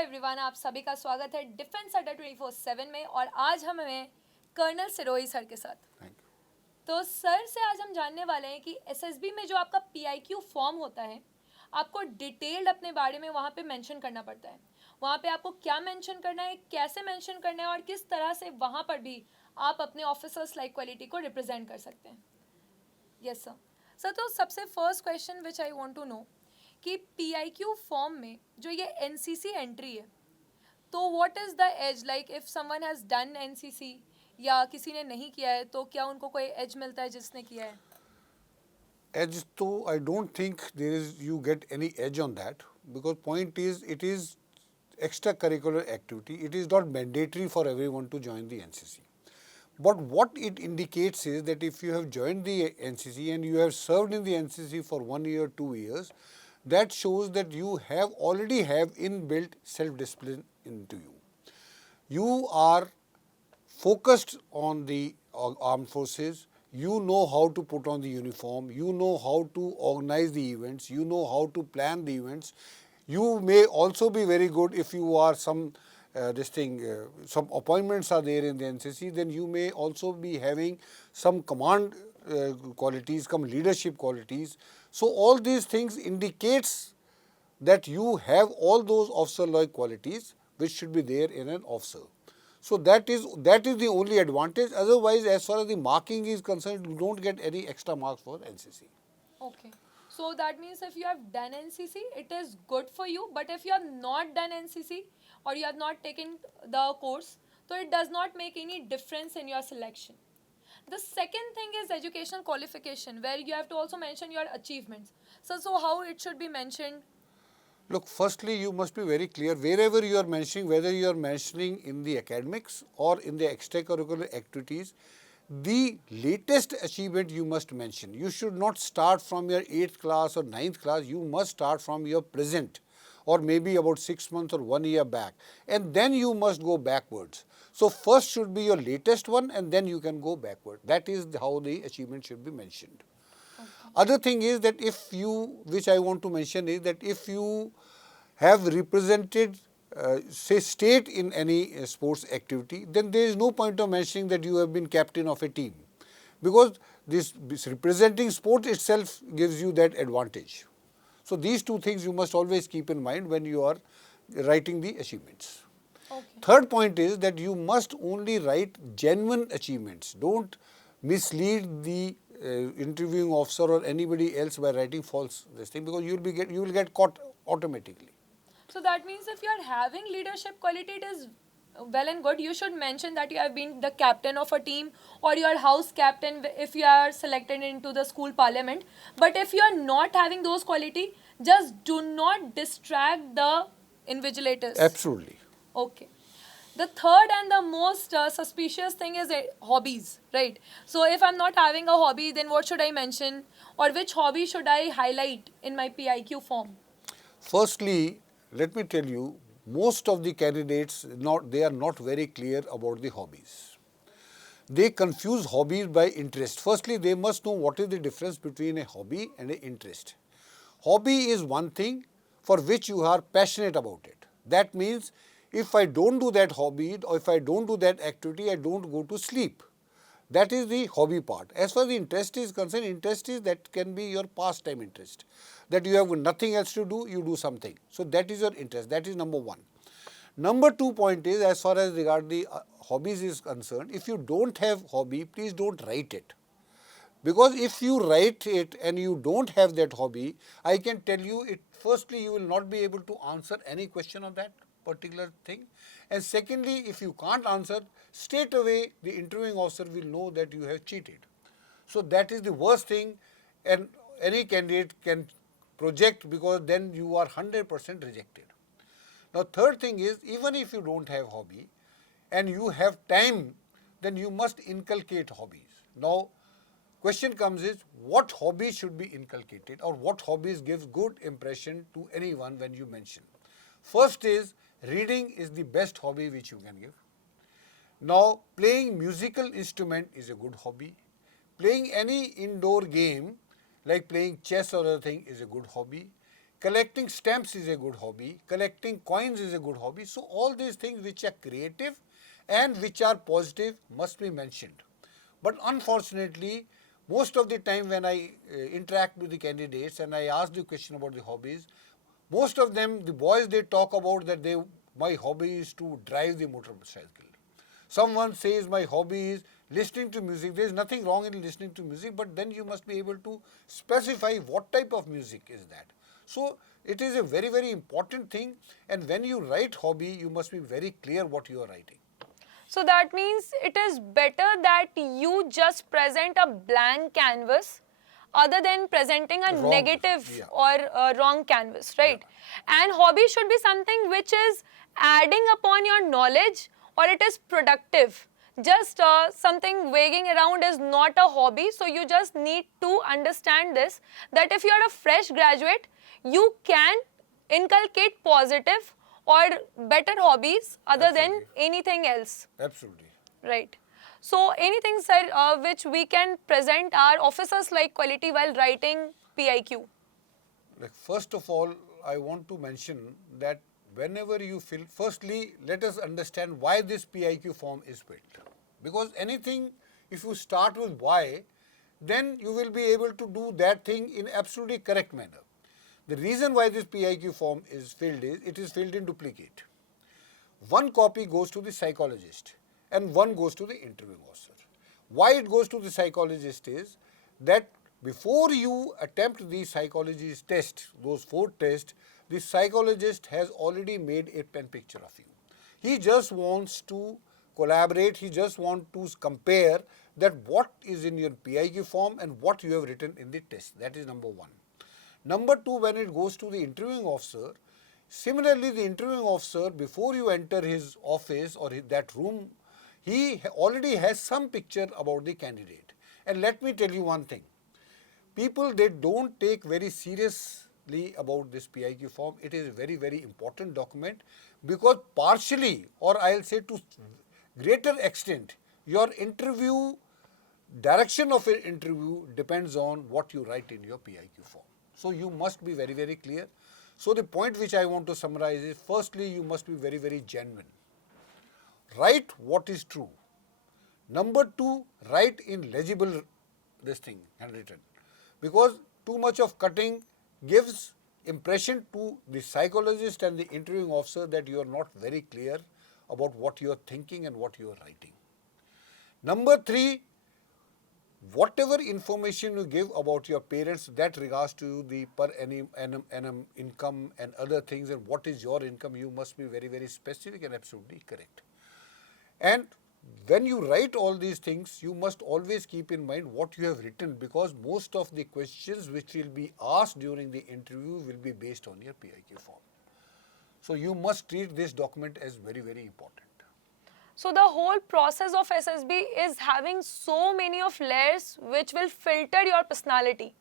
Everyone, आप सभी का स्वागत है डिफेंस अड्डा 24/7 में। और आज हम हैं कर्नल सिरोही सर के साथ। तो सर से आज हम जानने वाले हैं कि एसएसबी में जो आपका पीआईक्यू फॉर्म होता है, आपको डिटेल्ड अपने बारे में वहाँ पे मेंशन करना पड़ता है। वहाँ पे आपको क्या मेंशन करना है, कैसे मेंशन करना है और किस तरह से वहाँ पर भी आप अपने ऑफिसर्स लाइक क्वालिटी को रिप्रेजेंट कर सकते हैं। Yes sir. सर, तो सबसे first question which I want to know कि पीआईक्यू फॉर्म में जो ये एनसीसी एंट्री है, तो what is the age, like if someone has done NCC या किसी ने नहीं किया है, तो क्या उनको कोई एज मिलता है जिसने किया है? Edge, though I don't think you get any edge on that, because point is it is extracurricular activity. It is not mandatory for everyone to join the NCC. But what it indicates is that if you have joined the NCC and you have served in the NCC for 1 year, 2 years, that shows that you already have inbuilt self-discipline into you. You are focused on the armed forces. You know how to put on the uniform, you know how to organize the events, you know how to plan the events. You may also be very good if you are some appointments are there in the NCC, then you may also be having some command qualities, some leadership qualities. So all these things indicates that you have all those officer-like qualities which should be there in an officer. So that is the only advantage. Otherwise, as far as the marking is concerned, you don't get any extra marks for NCC. Okay. So that means if you have done NCC, it is good for you. But if you have not done NCC or you have not taken the course, so it does not make any difference in your selection. The second thing is educational qualification, where you have to also mention your achievements. So how it should be mentioned? Look, firstly, you must be very clear wherever you are mentioning, whether you are mentioning in the academics or in the extracurricular activities, the latest achievement you must mention. You should not start from your 8th class or 9th class. You must start from your present or maybe about 6 months or 1 year back, and then you must go backwards. So first should be your latest one and then you can go backward. That is how the achievement should be mentioned. Other thing is that which I want to mention is that if you have represented say state in any sports activity, then there is no point of mentioning that you have been captain of a team, because this representing sport itself gives you that advantage. So these two things you must always keep in mind when you are writing the achievements. Okay. Third point is that you must only write genuine achievements. Don't mislead the interviewing officer or anybody else by writing false this thing, because you will get caught automatically. So that means if you are having leadership quality, it is well and good. You should mention that you have been the captain of a team or your house captain if you are selected into the school parliament. But if you are not having those quality, just do not distract the invigilators. Absolutely. Okay. The third and the most suspicious thing is hobbies, right? So if I'm not having a hobby, then what should I mention? Or which hobby should I highlight in my PIQ form? Firstly, let me tell you, most of the candidates, they are not very clear about the hobbies. They confuse hobbies by interest. Firstly, they must know what is the difference between a hobby and an interest. Hobby is one thing for which you are passionate about it. That means if I don't do that hobby or if I don't do that activity, I don't go to sleep. That is the hobby part. As far as the interest is concerned, interest is that can be your pastime interest. That you have nothing else to do, you do something. So that is your interest. That is number one. Number 2 point is, as far as regard the hobbies is concerned, if you don't have hobby, please don't write it. Because if you write it and you don't have that hobby, I can tell you firstly, you will not be able to answer any question on that particular thing. And secondly, if you can't answer, straight away the interviewing officer will know that you have cheated. So that is the worst thing, and any candidate can project, because then you are 100% rejected. Now third thing is, even if you don't have hobby and you have time, then you must inculcate hobbies. Now question comes is, what hobbies should be inculcated or what hobbies gives good impression to anyone when you mention? First is, reading is the best hobby which you can give. Now playing musical instrument is a good hobby. Playing any indoor game like playing chess or other thing is a good hobby. collecting stamps is a good hobby, collecting coins is a good hobby. So all these things which are creative and which are positive must be mentioned. But unfortunately, most of the time when I interact with the candidates and I ask the question about the hobbies, most of them, the boys, they talk about that my hobby is to drive the motorcycle. Someone says my hobby is listening to music. There is nothing wrong in listening to music, but then you must be able to specify what type of music is that. So it is a very, very important thing, and when you write hobby, you must be very clear what you are writing. So that means it is better that you just present a blank canvas other than presenting a Wrong, negative yeah. or a wrong canvas, right? Yeah. And hobby should be something which is adding upon your knowledge or it is productive. Just something wagging around is not a hobby. So you just need to understand this, that if you are a fresh graduate, you can inculcate positive or better hobbies other Absolutely. than anything else. Absolutely. Right. So anything, sir, which we can present our officers like quality while writing PIQ? Like first of all, I want to mention that whenever you fill, firstly, let us understand why this PIQ form is filled. Because anything, if you start with why, then you will be able to do that thing in absolutely correct manner. The reason why this PIQ form is filled is, it is filled in duplicate. One copy goes to the psychologist and one goes to the interviewing officer. Why it goes to the psychologist is that before you attempt the psychologist test, those 4 tests, the psychologist has already made a pen picture of you. He just wants to collaborate, he just wants to compare that what is in your PIQ form and what you have written in the test. That is number 1. Number 2, when it goes to the interviewing officer, similarly the interviewing officer, before you enter his office or that room, he already has some picture about the candidate. And let me tell you one thing, people, they don't take very seriously about this PIQ form. It is a very, very important document because partially, or I'll say to greater extent, your interview, direction of an interview depends on what you write in your PIQ form. So you must be very, very clear. So the point which I want to summarize is, firstly, you must be very, very genuine. Write what is true. Number 2, write in legible this thing, handwritten. Because too much of cutting gives impression to the psychologist and the interviewing officer that you are not very clear about what you are thinking and what you are writing. Number 3, whatever information you give about your parents, that regards to the per annum income and other things and what is your income, you must be very, very specific and absolutely correct. And when you write all these things, you must always keep in mind what you have written, because most of the questions which will be asked during the interview will be based on your PIQ form. So you must treat this document as very, very important. So the whole process of SSB is having so many of layers which will filter your personality.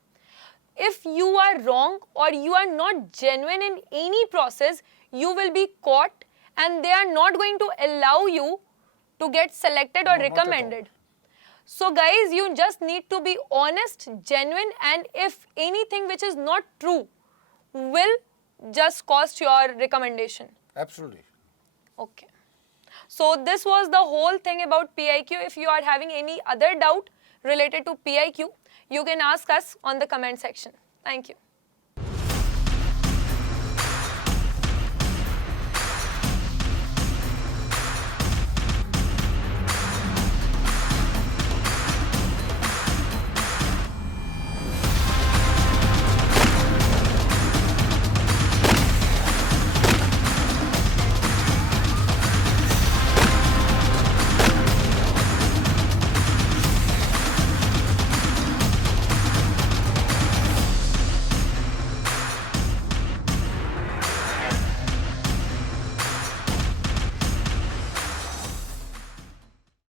If you are wrong or you are not genuine in any process, you will be caught and they are not going to allow you to get selected or recommended. So guys, you just need to be honest, genuine, and if anything which is not true will just cost your recommendation. Absolutely. Okay. So this was the whole thing about PIQ. If you are having any other doubt related to PIQ, you can ask us on the comment section. Thank you.